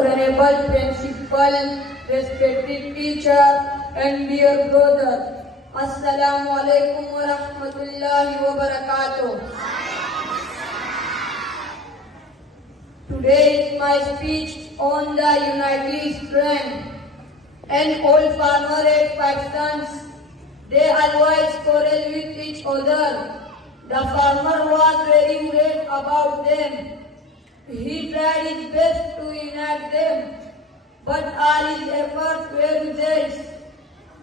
Honorable Principal, respected teacher, and dear brother, Assalamu alaikum wa rahmatullahi wa barakatuh. Today is my speech on the unity strength. And all farmers at Pakistan, they always quarrel with each other. The farmer was very worried about them. He tried his best to unite them, but all his efforts were useless.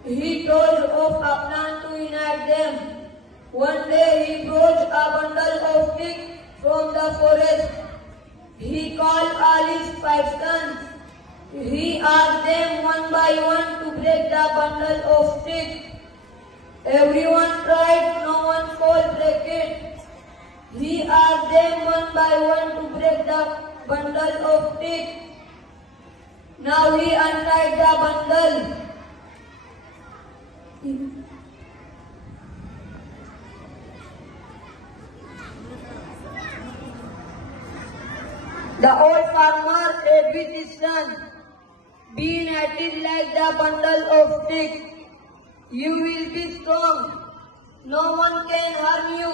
He told of a plan to unite them. One day he brought a bundle of sticks from the forest. He called all his 5 sons. He asked them one by one to break the bundle of sticks. Everyone tried, no one could break it. He asked them one by one to break the bundle of sticks. Now he untied the bundle. The old farmer said with his son, "Be united like the bundle of sticks. You will be strong. No one can harm you.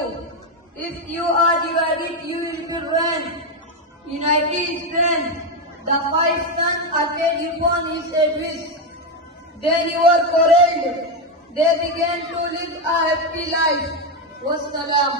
If you are divided, you will be ruined. Unity is strength." The 5 sons acted upon his advice. They never quarreled. They began to live a happy life. Wassalam.